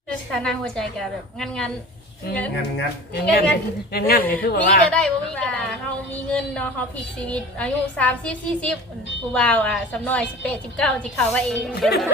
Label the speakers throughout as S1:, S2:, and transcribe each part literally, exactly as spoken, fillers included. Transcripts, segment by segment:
S1: สถานะหัวใจก็แบบงันงัน
S2: งันงัน
S3: งั้นงั้นงั้นงั้นนี่คือ
S1: มี
S3: ว่า
S1: ก็ได้บ่มีก็ได้เฮามีเงินเนาะเฮาพลิกชีวิตอายุสามสิบ สี่สิบผู้บ่าวอ่ะสำน้อยสิบแปด สิบเก้าสิเข้าว่าเอง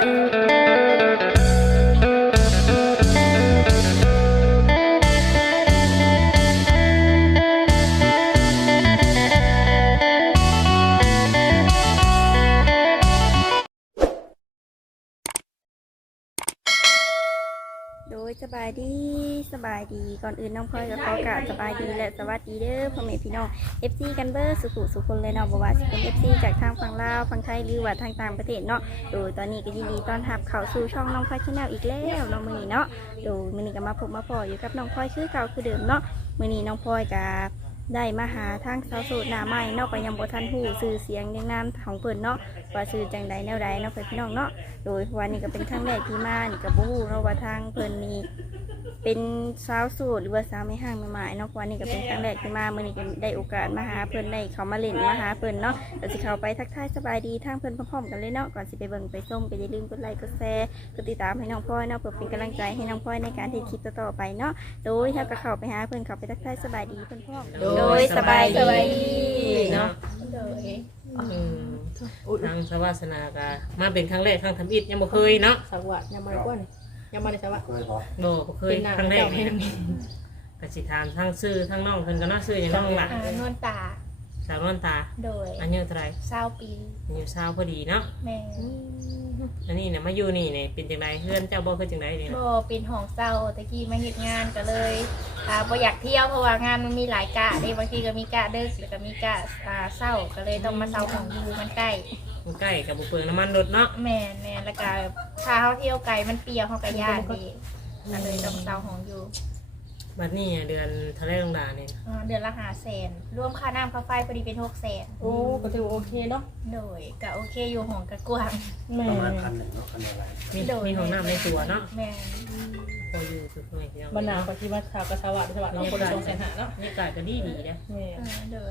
S4: โดยสบายดีสบายดีก่อนอื่นน้องพลอยกับพ่อกะสบายดีและสวัสดีเด้อพ่อแม่พี่น้อง เอฟ ซี กันเบอร์สุขุสุคนเลยเนาะบ่ว่าสิเป็น เอฟ ซี จากทางฝั่งลาวฝั่งไทยหรือว่าทางต่างประเทศเนาะโดยตอนนี้ก็ยินดีต้อนรับเข้าสู่ช่องน้องพลอยชาแนลอีกแล้วเนาะมื้อนี้เนาะโดยมื้อนี้ก็มาพบมาพออยู่กับน้องพลอยคือเก่าคือเดิมเนาะมื้อนี้น้องพลอยก็ได้มาหาทางสาวโสดหน้าใหม่เนาะก็ยังบ่ทันฮู้ชื่อเสียงเรียงนามของเพิ่นเนาะว่าชื่อจังใดแนวใดเนาะเพิ่นพี่น้องเนาะโดยวันนี้ก็เป็นครั้งแรกที่มานี่ก็บ่ฮู้เนาะว่าทางเพิ่นนี่เป็นสาวโสดหรือว่าสาวไม่ห่างไม่หมายเนาะวันนี้ก็เป็นครั้งแรกที่มาเมื่อนี้ก็ได้โอกาสมาหาเพิ่นได้เขามาเล่นมาหาเพิ่นเนาะเดี๋ยวสิเข้าไปทักทายสบายดีทางเพิ่นพร้อมๆกันเลยเนาะก่อนสิไปเบิ่งไปส้มก็อย่าลืมกดไลค์กดแชร์กดติดตามให้น้องพลอยเนาะเพื่อเป็นกำลังใจให้น้องพลอยในการที่คลิปต่อๆไปเนาะโดยถ้าก็เข้าไปหาเพิ่นเข้าไปทักทายสบายดีเพิ่นพร้อมโดยสบายดีเนาะ
S1: โดย
S3: อืมทางสวาสนากามาเป็นครั้งแรกทางทำอิฐยังบ่เคยเนาะ
S5: สวัสดิ์ยังมากว่านี่ยังมาในสวัสดิ์
S2: เคยพอ
S3: บ่บ่เคยครั้งแรกนี่ก็สิถามทางชื่อทางน้องเพิ่นก็น่าชื่อหยังน้องล่ะ
S1: อ่านวลตา
S3: สาวนวลตา
S1: โดย
S3: อายุเท่าไหร่
S1: เศร้าปี
S3: อายุ20พอดีเนาะ
S1: แม่
S3: อันนี้น่ะมาอยู่นี่นี่เป็นจังไดเฮือนเจ้าบ่คือจังไดนี่
S1: บ่เป็นห้องเศร้าตะกี้มาเฮ็ดงานก็เลยอ่าบ่อยากเที่ยวเพราะว่างานมันมีหลายกะเด้บางทีก็มีกะดึกแล้วก็มีกะอ่าเศร้าก็เลยต้องมาเศร้าของอยู่มันใกล้
S3: มันใกล้กับบ่เปลืองน้ำมันรถเนาะ
S1: แม่นแม่นแล้วก็ถ้าเฮาเที่ยวไกลมันเปรียวเฮาก็ย่านดีก็เลยต้องเศร้าของอยู่
S3: บัดนี้เดือนเท่าไหร่ลงดาเนี่ย
S1: อ่าเดือนละห้าแสนรวมค่าน้ำค่าไฟพอดีเป็นหกแสน
S5: โอ้ก็ถือว่าโอเคเนาะ
S1: โดยก็โอเคอยู่ห้องก็กว้าง
S5: แม่
S2: ประมาณพันหนึ่งเนาะคันอะไร
S3: มีมีห้องน้ำในตัวเนาะ
S1: แม่น
S3: พออยู่สุดหน่อยเดียว
S5: บรรณาปฏิวัติชาวกสวัสดิ์สวัสดิ์น้องคนทรงแสนหาเนาะ
S3: นี่กายก็ดีดีนะ
S5: แม่
S1: เออโดย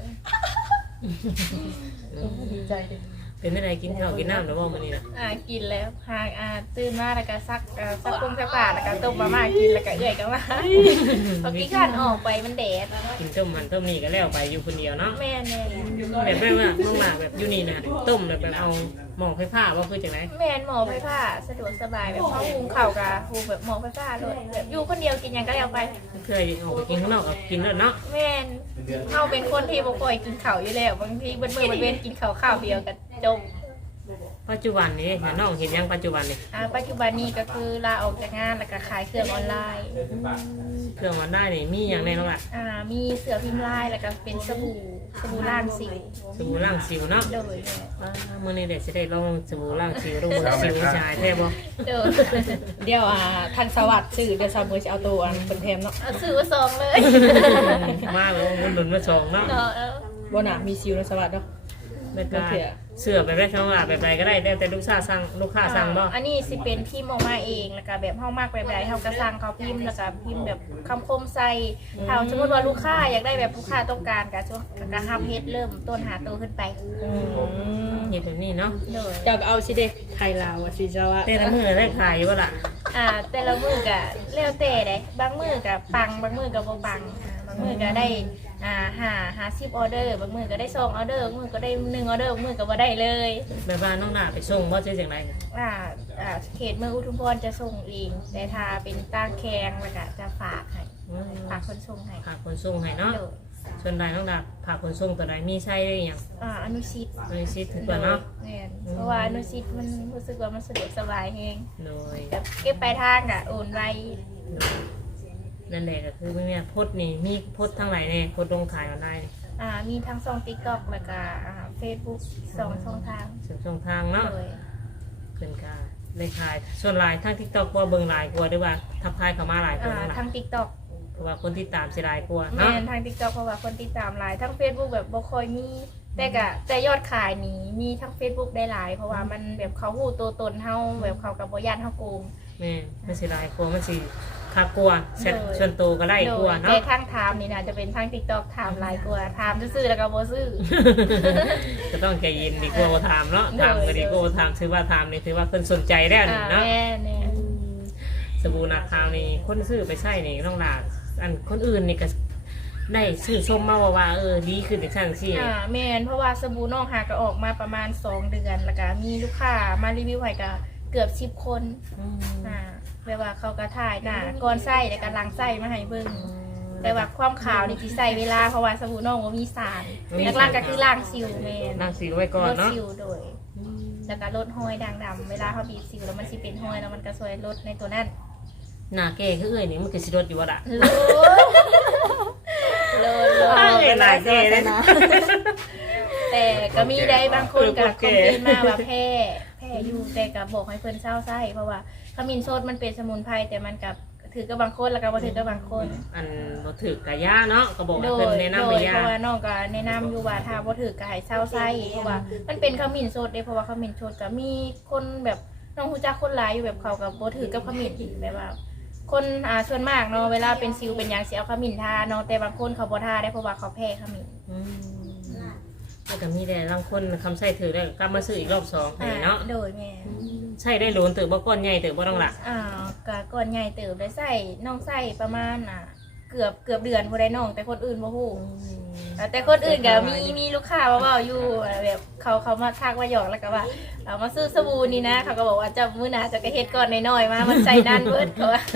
S5: ดีใจดิ
S3: เป็นอะไรกินข้าวกินน้ำหรือว่ามันนี่นะ
S1: อ่ากินแล้วหาอ่าตื่นมาแล้วก็ซักอ่าซักกุ้งซักปลาแล้วก็ต้มมาม่ากินแล้วก็เอื่อยกันมาพอกี้ขันออกไปมันแดด
S3: กินต้มมันต้มนี่ก็แล้วไปอยู่คนเดียวเนาะ
S1: แม่แม่
S3: แบบไม่ว่าน้องหมาแบบอยู่นี่นะต้มแบบเอาหม้อไฟฟ้าว่าคือจังไร
S1: แม่นหมอไฟฟ้าสะดวกสบายแบบเข้าหุงข้าวกะหุงแบบหมอไฟฟ้าเลยแบบอยู่คนเดียวกินหยังก็แล้วไป
S3: เคยออกไปกินข้างนอกก็กินแล้วเนาะ
S1: แม่นเขาเป็นคนที่บ่ค่อยกินข้าวอยู่แล้วบางทีเบิ้ลเบิ้ลเว้นกินข้าวข้าวเดียวกันจบ
S3: ปัจจุบันนี้น้องเห็นยังปัจจุบันนี่
S1: อ่าปัจจุบันนี้ก็คือลาออกจากงานแล้วก็ขายเครื่องออนไลน์
S3: เครื่องวันได้นี่มีอย่างแน่นอนอ่ะ
S1: อ่ามีเสือพิมพ์ลายแล้วก็เป็นสบู่สบู่ล่างสิว
S3: สบู่ล่างสิวเนาะ
S1: โดย
S3: เมื่อนี้เด็กจะได้ลองสบู่ล่างสิวลงบนสิวชายแท้บ่
S1: โดย
S5: เดี๋ยวอ่าทางสวัสดิ์ชื่อเดี๋ยวสาวมือจะเอาตัวอันเป็นแทมเนาะ
S1: เอาซื้อมาสองเลย
S3: มาแล้วมันหนุนมาสองเนาะ
S1: เนาะเออ
S5: บนอ่ะมีซิวในสวัสดิ์เนาะ
S3: แล้วก็เสื้อแบบได้ช่องอ่ะแบบไรก็ได้แล้วแต่ลูกค้าสั่งลูกค้าสั่งบ่
S1: อันนี้สิเป็นพิมพ์ออกมาเองแล้วก็แบบเฮามากแบบใดเฮาก็สั่งเขาพิมพ์แล้วก็พิมพ์แบบคำคมใส่ถ้าสมมติว่าลูกค้าอยากได้แบบลูกค้าต้องการก็ช่วงก็ฮับเฮ็ดเริ่มต้นหาตัวขึ้นไป
S5: อืม
S3: เห็นแบบนี้เนาะ
S1: โดย
S5: จะเอาสิเด็กไทยลาวอ่ะสิสวัสดิ์
S3: แต่ละมือได้ขายอยู่บ่ล่ะ
S1: อ่าแต่ละมื้อก็แล้วแต่เด้บางมื้อก็ปังบางมื้อก็บ่ปังอ่าบางมื้อก็ได้อ่าห้า ห้าสิบออเดอร์บางมื้อก็ได้สองออเดอร์บางมื้อก็ได้หนึ่งออเดอร์บางมื้อก็บ่ได้เลย
S3: แบบว่าน้องหน้าไปส่งบ่ใช่จังไร
S1: อ่าอ่าเขตเมืองอุทุมพรจะส่งเองแต่ถ้าเป็นตั้งแคงแล้วก็จะฝากให้ฝากคนส่งให้
S3: พาคนส่งให้เนาะ
S1: โดย
S3: ส่วนใดน้องดาพาคนส่งตัวใดมีใช่ได้ยัง
S1: อ่าอนุชิต
S3: มีสิทธิ์ถึงกว่าเนาะ
S1: แม่นเพราะว่าอนุชิตมันรู้สึกว่ามันสะดวกสบายแฮง
S3: โดย
S1: แบบเก็บปลายทางอ่ะโอนไว
S3: นั่นแหละก็คือเนี่ยพดนี่มีพดทั้งหลายเนี่ยพดลงขายออนไลน์
S1: อ่ามีทั้งช่อง TikTok แล้วก็อ่า Facebook สองช่องทาง
S3: สองช่องทางเนาะ
S1: โดย
S3: เพิ่นก็เลยขายส่วนหลายทั้ง TikTok กว่าเบิ่งหลายกว่าหรือว่าทักทายเข้ามาหลายกว่า
S1: อ่า
S3: นั่นล่ะ
S1: ทั้ง TikTok
S3: เพราะว่าคนที่ตามสิหลายกว่า
S1: แม่
S3: เนาะ
S1: นทั้ง TikTok เพราะว่าคนติดตามหลายทั้ง Facebook แบบบ่ค่อยมีแต่ก็แต่ยอดขายนี้มีทั้ง Facebook ได้หลาย เพราะว่ามันแบบเขาฮู้ตัวตนเฮาแบบเขากับบ่ย่านเฮาโกง
S3: แม่นมันสิหลายกว่ามันสิคักกว่าเซ็ตส่วนโตวก็ไล่
S1: โด
S3: ก
S1: ย
S3: ว่า
S1: แต่
S3: เนาะ
S1: ทางถามนี่นะจะเป็นทาง TikTok ถามหลายกว่าถามซื่อๆแล้วก็บ่ซื่อ
S3: ก็ต้องใจเย็นดีกว่าบ่ถามเนาะถามก็ดีกว่าบ่ถามถือว่าถามนี่ถือว่าเพิ่นสนใจแล้ว
S1: อ่า
S3: นี่เนาะ
S1: แม่เนี่ย
S3: สบู่นาคาวนี่คนซื้อไปใช้นี่น้องหลาอันคนอื่นนี่ก็ได้ชื่นชมมาว่าว่าเออดีขึ้นจังซั่นสิ
S1: อ่าแม่นเพราะว่าสบู่น้องหาก็ออกมาประมาณสองเดือนแล้วก็มีลูกค้ามารีวิวให้ก็เกือบสิบคนอ่าแปลว่าเขาก็ถ่ายหน้าก่อนใส่แล้วก็หลังใส่มาให้เบิ่งแต่ว่าความขาวนี่สิใส่เวลาเพราะว่าสบู่น้องบ่มีสารหลักๆก็คือล้างสิวแม่น
S3: นั่งสิไว้ก่อน
S1: ลด
S3: เนาะ
S1: สิวโดยแล้วก็ลดห้อยด่างดำเวลาเขาบีบสิวแล้วมันสิเป็นห้อยแล้วมันก็ช่วยลดในตัวนั้น
S3: หน้าแก่คือเอ้ยนี่มันคือสิรถอยู่บ่ล่ะ
S1: ลดลดลด
S3: เอ้ยหน้าแก่เลย
S1: แต่ก็มีได้บางคนกับคอมเมนต์มาว่าแพ้แพ้อยู่แต่กับบอกให้เพิ่นเศร้าไส้เพราะว่าขมิ้นสดมันเป็นสมุนไพรแต่มันกับถือกับบางคนแล้วก็บ่ถือกับบางคน
S3: อันบ่ถือกะยาเนาะก็บอก
S1: โด
S3: ให้เพิ่
S1: ย
S3: นแนะ
S1: โด
S3: นำไป
S1: ย
S3: ยา
S1: เพราะว่าน้องก็แนะนำอยู่ว่าถ้าบ่ถือก็ให้เศร้าไส้เพราะว่ามันเป็นขมิ้นสดเด้เพราะว่าขมิ้นสดก็มีคนแบบน้องฮู้จักคนหลายอยู่แบบเขาก็บ่ถือกับขมิ้นแบบว่า คนอ่าส่วนมากเนาะเวลาเป็นซิวเป็นหยังสิเอาขมิ้นทาเนาะแต่บางคนเขาบ่ทาได้เพราะว่าเขาแพ้ขมิ้น
S3: อืมแล้วก็มีแต่บางคนคำใส่ถือแล้วก็กลับมาซื้ออีกรอบสองให้เนาะ
S1: โดยแม่
S3: ใช่ได้โหลนเติบบ่ก้อนใหญ่เติบบ่ต้องล่ะ
S1: อ่าก็ก่อนใหญ่เติบได้ใส่น้องใส่ประมาณอ่ะเกือบเกือบเดือนบ่ได้น้องแต่คนอื่นบ่ฮู้แต่คนอื่นก็มีมีลูกค้ามาเว้าอยู่แบบเขาเขามาทักมาหยอกแล้วก็ว่าเอามาซื้อสบู่นี่นะเขาก็บอกว่าจะมื้อหน้าจะก็เฮ็ดก่อนน้อยๆมามันใส่นานเบิดเขาว่า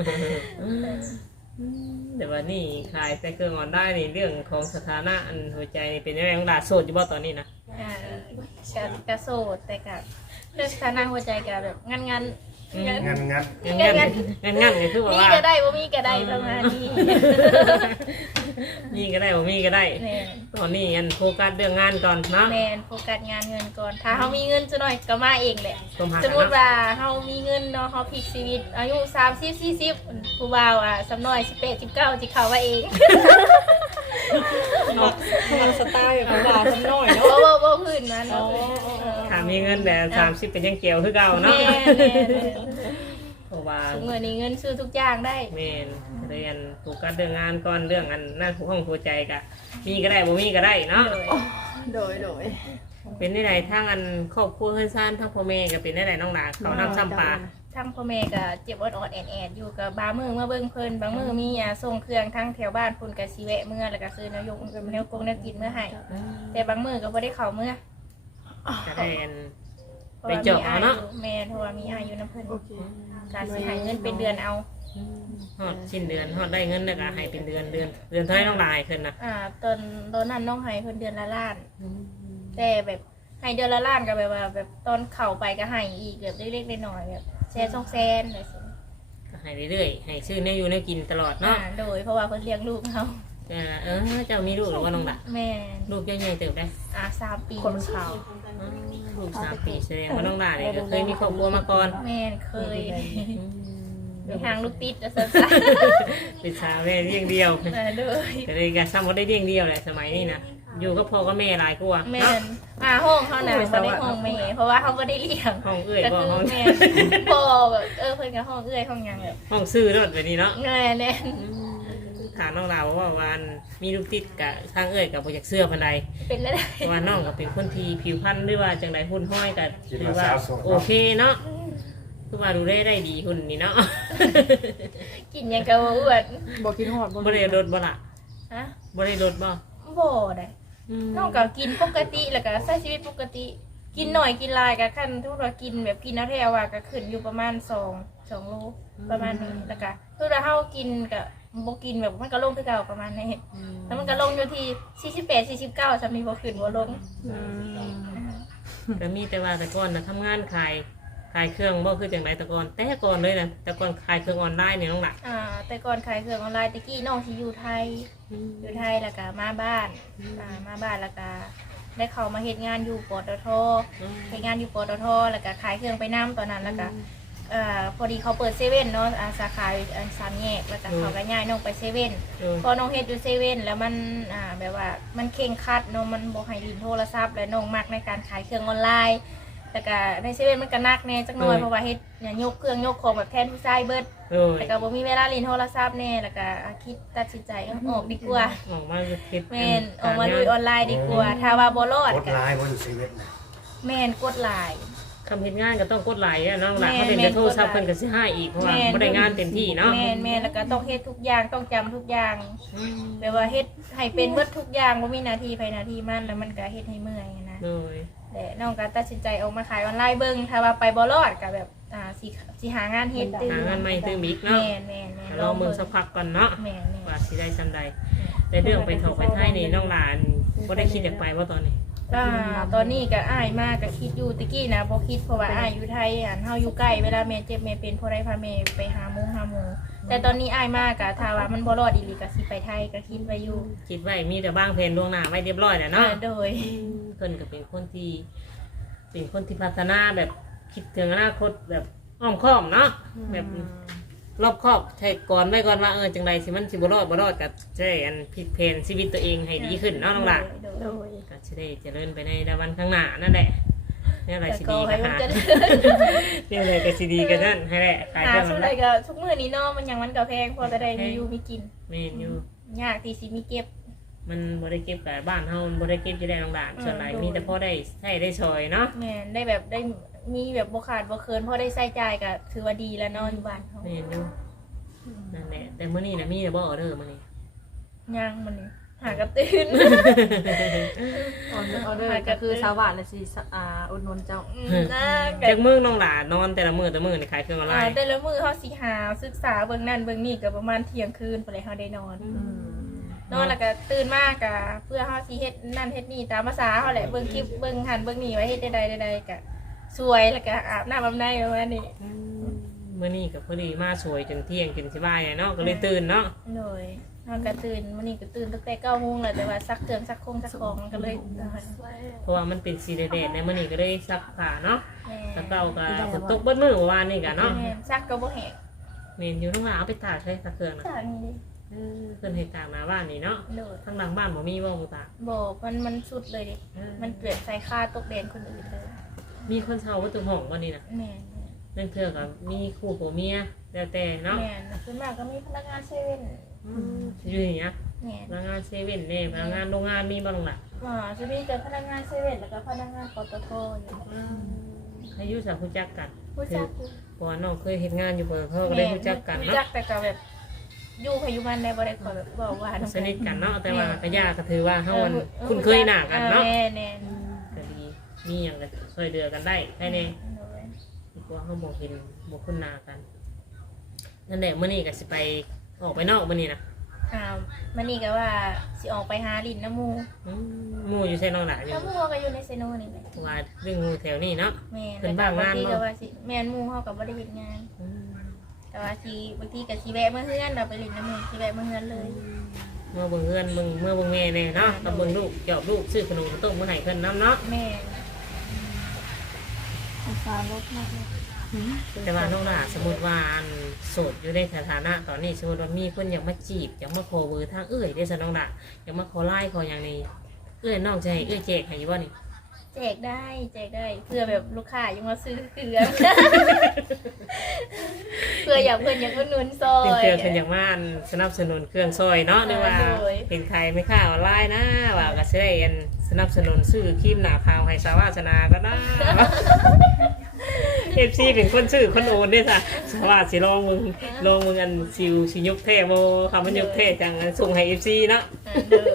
S3: เดี๋ยววันนี้ขายแต่เครื่องออนได้นี่เรื่องของสถานะอันหัวใจนี่เป็นยังไงของดาโสดอยู่บ่ตอนนี้นะ
S1: อ่าก็ก็โสดแต่ก็เรื่องสถานะหัวใจก็แบบงันงันงัน
S2: งันงัน
S3: งั้นงั้นงั้นงั้นนี่คือว่า
S1: มี
S3: ว่า
S1: ก็ได้บ่มีก็ได้ประมาณนี้
S3: มีก็ได้บ่มีก็ได้
S1: แม่น
S3: ตอนนี้อันโฟกัสเรื่องงานก่อนเนาะ
S1: แม่นโฟกัสงานเงินก่อนถ้าเฮามีเงินจะหน่อยก็มาเองแหละ
S3: ต้องหา
S1: สมมติว่าเฮามีเงินเนาะเฮาพลิกชีวิตอายุสามสิบ สี่สิบผู้บ่าวอ่ะสำน้อยสิบแปด สิบเก้าสิเข้ามาเอง
S5: มันสไตล์แบบผู้บ่าวคนน้อย
S1: บ่
S5: เนาะ
S1: บ่บ่พื้นนั้นเนาะ
S3: ถามมีเงินแต่สามสิบเป็นยังเกี่ยวคือเก่าเนาะ
S1: แม่แม่แม่
S3: เพราะว่า
S1: ทุกมื้อนี้เงินซื้อทุกอย่างได้
S3: เมนเรียนโฟกัสเรื่องงานก่อนเรื่องอันนั่นผู้ห้องหัวใจกะมีก็ได้บ่มีก็ได้เนาะ
S1: โดย
S5: โดยโดย
S3: เป็นได้ไรทั้งอันครอบครัวเฮือนซ่านทั้งพ่อแม่ก็เป็นได้ไรน้องหลาเขานำซ้ำปลา
S1: ทั้งพ่อแม่ก็เจ็บออดๆแอดๆอยู่กับบางมื้อเมื่อเบิ่งเพิ่นบางมื้อมีอ่าส่งเครื่องทั้งแถวบ้านพุ่นก็สิแวะเมื่อแล้วก็ซื้อแนวยกแนวกงแนวกินเมื่อให้แต่บางมื้อก็บ่ได้เข้าเมื่อ
S3: ก็ได้อัน
S1: เพราะว่ามีอายุแม่เพราะว่ามีอายุน้ำเพิ่นการสิหาเงินเป็นเดือนเอา
S3: ฮอดสิ้นเดือนฮอดได้เงินแล้วก็ให้เป็นเดือนเดือนเดือนเท่าไหรน้องหลาให้ขึ้นนะ
S1: อ่าตอนตอนนั้นน้องให้เพิ่นเดือนละล้าน แต่แบบให้เดือนละล้านก็แบบว่า แบบตอนเข้าไปก็ให้อีกแบบเล็กๆน้อยๆแบบแสนสองแสนอะไรสิ
S3: ก็ให้เรื่อยๆให้ซื้อเนื้ออยู่เนื้อกินตลอด
S1: อ่า
S3: เนาะ
S1: โดยเพราะว่าเพิ่นเลี้ยงลูกเขา
S3: แต่เออเจ้ามีลูกหรือว่าน้องหลา
S1: แม่
S3: ลูกใหญ่ๆเติบได้
S1: อ่าสามปี
S5: คนขาว
S3: อ๋อลูกสามปีแสดงว่าน้องหลาเนี่ยก็เคยมีครอบครัวมาก่อน
S1: แม่เคย
S3: อืม
S1: มีทางลูกติดจะสั่น
S3: เป็นสาวแม่เลี้ยงเดียว
S1: ๆอ่าโดย
S3: ก็เลยก็ซ้ำว่าได้เลี้ยงเดียวแหละสมัยนี้นะอยู่ก็พ่อก็แม่หลายกว่า
S1: แม่
S3: เนาะ
S1: นอ่าห้องเขาน่ะบ่ได้ห้องแม่เพราะว่าเขาบ่ได้เลี้ยง
S3: ห้องเอื้อย
S1: ก็
S3: บ่
S1: คือ
S3: ห้อง
S1: แม่พ่อแบบเออเพิ่นก็ห้องเอื้อยห้องหยังแบบ
S3: ห้องซื้อรถแบบนี้เนาะ
S1: แม่แน่น
S3: ถามน้องลาวว่าวันมีลูกติดกับทางเอื้อยกับโปรเจกเสื้อพันใด
S1: เป็นได้
S3: เพราะว่าน้องก็เป็นคนที่ผิวพรรณหรือว่าจังใดหุ่นห้อยก็ถือว่าโอเคเนาะคือว่าดูได้ได้ดีหุ่นนี่เนาะ
S1: กินหยังก็บ่อ้วน
S5: บอกกินหอด
S3: บ่ได้ลดบ่ล่ะ
S1: ฮะ
S3: บ่ได้ลดบ่
S1: บ่ได้น้องก็กินปกติแล้วก็ใช้ชีวิตปกติ กินหน่อยกินหลายก็คั่นทุกเรากินแบบกินแล้วแท้ว่าก็ขึ้นอยู่ประมาณสอง สองโลประมาณนี้แล้วก็คือเราเฮากินก็บ่กินแบบมันก็ลงคือเก่าประมาณนี้แล้วมันก็ลงอยู่ที่สี่สิบแปด สี่สิบเก้าซะมีบ่ขึ้นบ่ลง
S3: ก็มีแต่ว่าแต่ก่อนน่ะทำงานขายขายเครื่องบ่คือจังไดแต่ก่อนแต่ก่อนเลยนะแต่ก่อนขายเครื่องออนไลน์เนี่ยน้องหลัก
S1: อ่าแต่ก่อนขายเครื่องออนไลน์ตะกี้น้องที่อยู่ไทยอยู่ไทยแล้วก็มาบ้านอ่ามาบ้านแล้วก็ได้เข้ามาเฮ็ดงานอยู่ปตทเฮ็ดงานอยู่ปตทแล้วก็ขายเครื่องไปน้ำตอนนั้นแล้วก็เอ่อพอดีเขาเปิดเซเว่นเนาะอ่าสาขาอันสามแยกแล้วก็เขาก็ย้ายน้องไปเซเว่น
S3: เออ
S1: พอน้องเฮ็ดอยู่เซเว่นแล้วมันอ่าแบบว่ามันเคร่งครัดเนาะมันบ่ให้ลินโทรศัพท์และน้องมักในการขายเครื่องออนไลน์แต่ก็ในเซเว่นมันก็หนักแน่จักหน่อยเพราะว่าเฮ็ดเนี่ยยกเครื่องยกของแบบแทนผู้ชายเบิด
S3: เออ
S1: แต่ก็บ่มีเวลาลินโทรศัพท์แน่แล้วก็คิดตัดสินใจเอาออกดีกว่า
S3: ออกมาคิด
S1: แม่นออกมาลุยออนไลน์ดีกว่าถ้าว่าบ่รอด
S2: กด
S1: ก็
S2: ไลน์บนเซเว่นนะ
S1: แม่นกดไลน์
S3: คำเฮ็ดงานก็ต้องกดไลค์อะน้องหลานเขาเป็นจะโทรศัพท์เพิ่นก็สิให้อีกเพราะว่าบ่ได้งานเต็มที่เนาะ
S1: แม่นแม่นแล้วก็ต้องเฮ็ดทุกอย่างต้องจำทุกอย่างแบบว่าเฮ็ดให้เป็นเบิดทุกอย่างบ่มีหน้าที่ไผหน้าที่มันแล้วมันก็เฮ็ดให้เมื่อยนะ
S3: โดย
S1: แต่น้องก็ตัดสินใจออกมาขายออนไลน์เบิ่งถ้าว่าไปบ่รอดก็แบบอ่าสิสิหางานเฮ็ดตื่น
S3: หางานใหม่ตื่นอีกเนาะ
S1: แม่นแม่นแม่น
S3: รอมือสักพักก่อนเนาะ
S1: แม่นแม่น
S3: ว่าสิได้ซำใดแต่เรื่องไปเถาะไปไทยนี่น้องหลานบ่ได้คิดอยากไปว่าตอนนี้
S1: อ่าตอนนี้ก็อ้ายมากก็คิดอยู่ตะกี้นะบ่คิดเพราะว่าอ้ายอยู่ไทยอ่านเฮาอยู่ใกล้เวลาแม่เจ็บแม่เป็นพอได้พาแม่ไปหาหมงหาหมอแต่ตอนนี้อ้ายมากก็ถ้าว่ามันบ่รอดอีหลีก็สิไปไทยก็คิดไว้อยู่
S3: คิดไว้มีแต่บ้างเพนล่วงหน้าไว้เรียบร้อยแล้ว
S1: อ่า
S3: เนาะ
S1: โดย
S3: เพิ่นก็เป็นคนที่เป็นคนที่พัฒนาแบบคิดถึงอนาคตแบบอ้อมค้อมเนาะแบบรอบคอบใช่ก่อนไว้ก่อนว่าเออจังไดสิมันสิบ่รอดบ่รอดก็ใช่อันพลิกเพลนชีวิตตัวเองให้ดีขึ้นเนาะน้องหลาน
S1: โดย
S4: โดย
S3: ก็จะได้เจริญไปในวันข้างหน้านั่นแหละนี่อะไรสิ
S1: ก็
S3: ดี
S1: ให้
S3: กัน
S1: มัน
S3: หา
S1: เจะ
S3: นี่อะไรก็สิดีกันนั่นให้แหละขาย
S1: หา
S3: เครื่อง
S1: สุ
S3: มั
S1: ด
S3: น
S1: เล
S3: ได้
S1: ยก็ทุกมื้อนี้เนาะมันยังมันก็แพงพอจะได้มีอยู่มีกิน
S3: เมนอยู่
S1: ยากที่สิมีเก็บ
S3: มันบ่ได้เก็บกับบ้านเฮามันบ่ได้เก็บจะได้น้องหลาน
S1: อืม
S3: ส่วนหลาย
S1: โดย
S3: มีแต่พอได้ใช้ได้ซอยเนาะ
S1: แม่นได้แบบได้มีแบบบ่ขาดบ่เคินพอได้ใช้จ่ายก็ถือว่าดีแล้วเนาะอยู่บ้านเฮา
S3: เมนอยู่นั่นแหละแต่มื้อนี้นะมีแต่บ่ออเดอร์มื้อนี้
S1: ยังมันนี่หากระตื่น
S5: ออเดอร์ออเดอร์ก็คือสวัสดิ์และสิอ่าอุดหนุนเจ้า
S1: อืมน่า
S3: จากมื้อน้องหลานนอนแต่ละมื้อแต่ละมื้อนี่ขายเครื่องออนไล
S1: อ่า
S3: น์
S1: แต่ละมื้อเฮาสิหาศึกษาเบิ่งนั่นเบิ่งนี่ก็ประมาณเที่ยงคืนไปเลยเฮาได้นอน นอนแล้วก็ตื่นมากก็เพื่อเฮาสิเฮ็ดนั่นเฮ็ดนี่ตามภาษาเฮาแหละเบิ่งคลิปเบิ่งหันเบิ่งนี่ไว้เฮ็ดใดๆใดๆก็สวยแล้วก็อาบน้ำอาบในประมาณนี้
S3: มื้อนี้ก็พอดีมาสวยจนเที่ยงจนสิบ่ายเนาะก็เลยตื่นเนาะ
S1: โดยเฮาก็ตื่นมื้อนี้ก็ตื่นตั้งแต่เก้าโมงแล้วแต่ว่าซักเครื่องซักคงซักของมันก็เลย
S3: เพราะว่ามันเป็นสีแดดๆในมื้อนี้ก็เลยซักผ้าเนาะ
S1: แม่
S3: แล้วก็ฝนตกเบิดมื้อเมื่อวานนี่ก็เนาะ
S1: แม่ซักก็บ่แห้ง
S3: เมนอยู่ข้างหลังเอาไปตากใช้ตะเกียงนะ
S1: ซักนี่ดิ
S3: เออเพิ่นให้ตากหน้าบ้านนี่เนาะ
S1: โดย
S3: ข้างหลังบ้านบ่มีบ่บ่ตาก
S1: บ่มันมันสุดเลยดิมันเปลี่ยนใส่ค่าตกแดนคนอื่นเลย
S3: มีคนเช่าวัตถุห้องบ่นี่นะ
S1: แม่
S3: นั่นเทื่อก็มีคู่ผัวเมียแล้วแต่เนาะ
S1: แม่ขึ้นมาก็มีพนักงานเซเว่น
S3: อยู่อย่างเงี้ย
S1: แม่
S3: พนักงานเซเว่นเนี่ยพนักงานโรงงานมีบ้างล่ะ
S1: อ่าจะมีแต่พนักงานเซเว่นแล้วก็พนักงานปตทอยู่
S3: อายุสักรู้จักกัน
S1: รู้จัก
S3: เพราะว่าน้องเคยเฮ็ดงานอยู่เบอร์เขาก็ได้รู้จักกัน
S1: รู้
S3: เนาะ
S1: จักแต่ก็แบบอยู่พายุมันในบ่ได้ขอแบบบอกว่า
S3: สนิทกันเนาะแต่ว่าก็ยากก็ถือว่าเฮามันคุ้นเคยหน้ากันเนาะ
S1: แม่แน่
S3: ก็ดีมีหยังก็ช่วยเหลือกันได้แค่นี้ ดีกว่าเขาบอกเห็นบอกคุณนากันนั่นแหละเมื่อนี้ก็สิไปออกไปนอกมื่อนี้นะ
S1: อ่ามันนี่ก็ว่าสิออกไปหาลินน้ำมู
S3: อืมหมู่อยู่ใช่น้องหลานอยู่
S1: น้ำมูก็อยู่ในเซโนนี่แหละ
S3: ว่าเรื่องหมู่แถวนี้เนาะ
S1: แม่
S3: เพิ่นบ้างงาน
S1: บางที
S3: เนาะ
S1: ก็ว่าสิแม่นหมูเฮาก็บ่ได้เฮ็ดงาน
S3: อืม
S1: แต่ว่าสิบางทีก็สิแวะเมื่อเฮือนเราไปลินน้ำมูสิแวะเมื่อเฮือนเลย
S3: เมื่อเบิ่งเงินเบิ่งเมื่อเบิ่งแม่เนี่ยเนาะกับเบิ่งลูกจอบลูกซื้อขนมข้าวต้มมาให้เพิ่นน้ำเนาะ
S1: แม่
S4: ฟ้ารถมากเลย
S3: แต่ว่าน้องหลานสมมติว่าอันโสดอยู่ในสถานะตอนนี้สมมติว่ามีคนอยากมาจีบอยากมาขอเบอร์ทางเอื้อยได้ซะน้องหลานอยากมาขอไลน์ขออย่างนี้เอื้อยน้องจะให้เอื้อยแจกให้อยู่บ่นี่
S1: แจกได้แจกได้เพื่อแบบลูกค้ายังมาซื้อเกลือ เพื่ออยากเพื่อนอยากอุดหนุนซอ
S3: เป็น
S1: ย
S3: เครื่องเป็นอย่างว่าอันสนับสนุนเครื่องซอยเนาะหรือว่า
S1: โดย
S3: เป็นใครไม่ค่าออนไลน์นะว่าก็สิได้อันสนับสนุนซื้อครีมหน้าขาวให้สาวาสนาก็ได้ เอฟซีเป็นคนซื้อคนโอนด้วยค่ะสาวาสิลองมึงลองมึงอันสิวสิยกเท่โมคำมันยกเท่จังอันส่งให้เอฟซีเนาะ
S1: อ่าเลย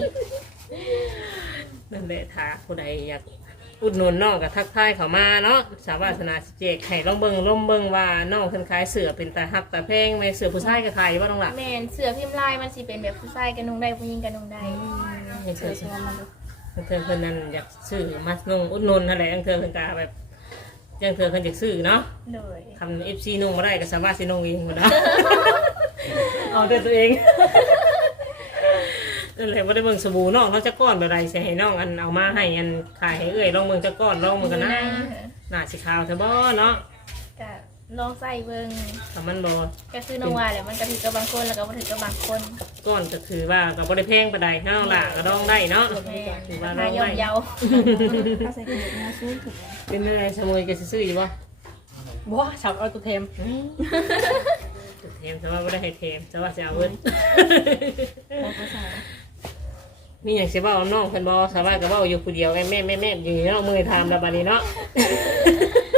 S3: นั่นแหละถ้าผู้ใดอยากอุดหนุนน้องก็ทักทายเขามาเนาะสาวาสนาสิเจกให้ลองเบิ่งลองเบิ่งว่าน้องเพิ่นขายเสื้อเป็นตาฮักตาแพงไหมเสื้อผู้ชายก็ขายอยู่บ่น้องล่ะ
S1: แม่นเสือพิมพ์ลายมันสิเป็นแบบผู้ชายกันนุ่งได้ผู้หญิงกันนุ่งได้
S3: เห็นเสื้อเสื้อเพิ่นเพิ่นนั่นอยากซื้อมานุ่งอุดหนุนนั่นแหละจังเทื่อเพิ่นก็แบบจังเทื่อเพิ่นอยากซื้อเนาะ
S1: เลย
S3: ทำ เอฟ ซี นุ่งมาได้ก็สามารถสินุ่งเองหมดนะ เอาด้วยตัวเองนั่นแหละว่าได้เบิ่งสบู่น้องเขาจะก้อนแบบไรสิให้น้องอันเอามาให้อันขายให้เอ้ยลองเบิ่งจะก้อนลองเบิ่งกันนะหน้าสีขาวเถอะบ่เนาะ
S1: ก็ลองใส่เบิ่ง
S3: ถ้ามันบ่
S1: ก็คือน้องว่าแหละมันก็ถือกับบางคนแล้วก็บ่ถือกับบางคน
S3: ก้อนก็คือว่าก็บ่ได้แพงปานใดน้องล่ะก็ลองได้เนาะ
S1: แม่
S3: ถือว่าล
S1: หา
S3: อง
S1: ยอ
S3: ได้
S1: มเยา
S4: ถ้าใส่กระดูกเนื้อซื้อถูก
S3: เป็นอะไรสมุยก็สิซื้ออยู่บ่
S5: บ่ฉับเอาตัวเทม
S3: เทมแต่ว่าบ่ได้ให้เทมแต่ว่าสิเอาเงิน
S4: เราก็ใส่
S3: มีหยังสิเว้าน้องเพิ่นบ่สาวาก็เว้าอยู่ผู้เดียวแม่แม่แม่อยู่เนาะมือทำแล้วบัดนี้เนาะ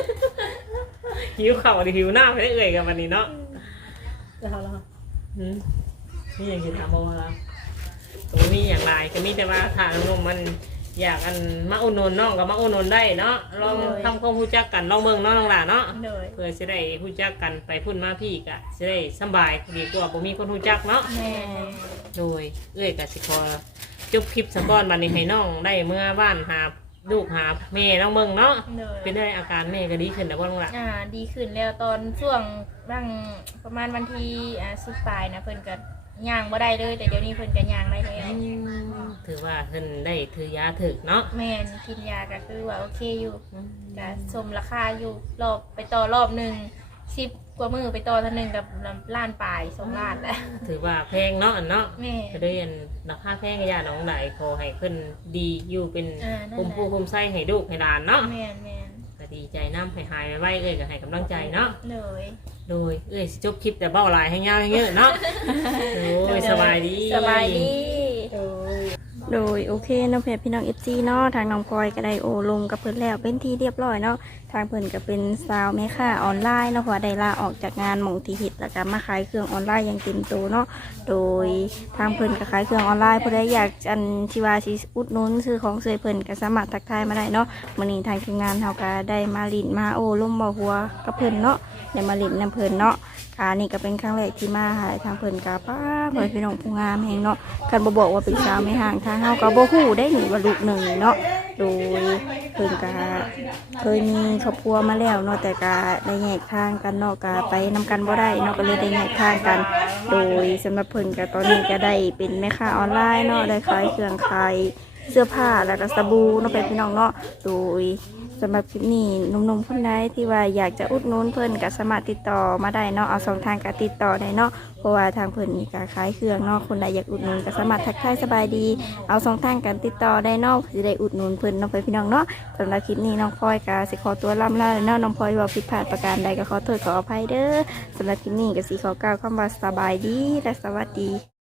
S3: หิวข้าวดิหิวน้ำไปได้เอ่ยกันวันนี้เนาะ
S5: จะเอาแล้ว
S3: อืมนี่อย่างที่ถามบอกว่าตรงนี้อย่างไรก็มีแต่ว่าถ้าน้องมันอยากอันมาอุนนน้องก็มาอุนนได้เนาะลองทำความรู้จักกันลองเมืองเนาะน้องหล่ะเนาะ
S1: โดย
S3: เพื่อจะได้รู้จักกันไปพุ่นมาพี่กะจะได้สบายดีกว่าผมมีคนรู้จักเนาะ
S1: แม่
S3: โดยเอ้ยกสิคอจบคลิปสะก้อนบันนี้ให้น้องได้เมื่อบ้านหาลูกหาแม่น้องเมืองเนาะ
S1: โดย
S3: เป็นได้อาการแม่ก็ดีขึ้นแต่ว่าน้องหล่ะ
S1: อ่าดีขึ้นแล้วตอนช่วงบ้างประมาณวันที่อ่าสิบปลายนะเพิ่นก็ย่างบ่ได้เลยแต่เดี๋ยวนี้เพิ่นก็ย่างได้แล้ว
S3: ถือว่าเพิ่นได้ถือยาถึกเนาะ
S1: แม่นกินยาก็คือว่าโอเคอยู่ก็สมราคาอยู่รอบไปต่อรอบหนึ่งสิบกว่ามือไปต่อเท่านึงกับล้านปลายสองล้านแล้ว
S3: ถือว่าแพงเนาะอันเนาะ
S1: แม่
S3: ก็ได้อันราคาแพงกับยาน้องไหลขอให้เพิ่นดีอยู่เป็น
S1: อ่านั่นแหละ
S3: คุมผู้คุมไส้ให้ลูกให้หลานเนาะ
S1: แม่นแม่น
S3: ก็ดีใจน้ำให้หายไว้เอ้ยก็ให้กำลังใจเนาะ
S1: เลย
S3: โดยเอ้ยสิจบคลิปแต่เบ้าหลายให้ยาวให้เยอะเนาะโอ้ยสบายดี
S4: สบายดี
S1: โดย
S4: โดยโอเคน้องเพจพี่น้องเอฟซีเนาะทางน้องพลอยก็ได้โอลมกับเพิ่นแล้วเป็นที่เรียบร้อยเนาะทางเพิ่นก็เป็นสาวแม่ค้าออนไลน์เนาะเพราะว่าได้ลาออกจากงานหมองที่เฮ็ดแล้วก็มาขายเครื่องออนไลน์อย่างเต็มตัวเนาะโดยทางเพิ่นก็ขายเครื่องออนไลน์ผู้ใดอยากอันที่ว่าสิอุดหนุนซื้อของซื้อเพิ่นก็สามารถทักทายมาได้เนาะมื้อนี้ทางทีมงานเฮาก็ได้มาลิ้นมาโอลมบ่หัวกับเพิ่นเนาะได้มาลิ้นนํเพิ่นเนาะค่ะนี่ก็เป็นครั้งแรกที่มาหาทางเพิ่นก็ป้าเพิ่นพี่น้องผู้งามแฮงเนาะคันบ่บอกว่าเป็นสาวไม่ห่างทางเฮาก็บ่ฮู้ได้นี่ว่าลูกหนึ่งเนาะโดยเพิ่นก็เคยมีครอบครัวมาแล้วเนาะแต่ก็ได้แยกทางกันเนาะก็ไปนำกันบ่ได้เนาะก็เลยได้แยกทางกัน โดยสำหรับเพิ่นก็ตอนนี้ก็ได้เป็นแม่ค้าออนไลน์เนาะได้ขายเครื่องขายเสื้อผ้าแล้วก็สบู่เนาะเป็นพี่น้องเนาะโดยสำหรับคลิปนี้หนุ่มๆคนใดที่ว่าอยากจะอุดหนุนเพิ่นก็สามารถติดต่อมาได้เนาะเอาสองทางก็ติดต่อได้เนาะเพราะว่าทางเพิ่นนี่ก็ขายเครื่องเนาะคนใดอยากอุดหนุนก็สามารถทักทายสบายดีเอาสองทางกันติดต่อได้เนาะสิได้อุดหนุนเพิ่นเนาะไปพี่น้องเนาะสำหรับคลิปนี้น้องพลอยก็สิขอตัวล่ำลาเนาะน้องพลอยว่าผิดพลาดประการใดก็ขอโทษขออภัยเด้อสำหรับคลิปนี้ก็สิขอกล่าวคำว่าสบายดีและสวัสดี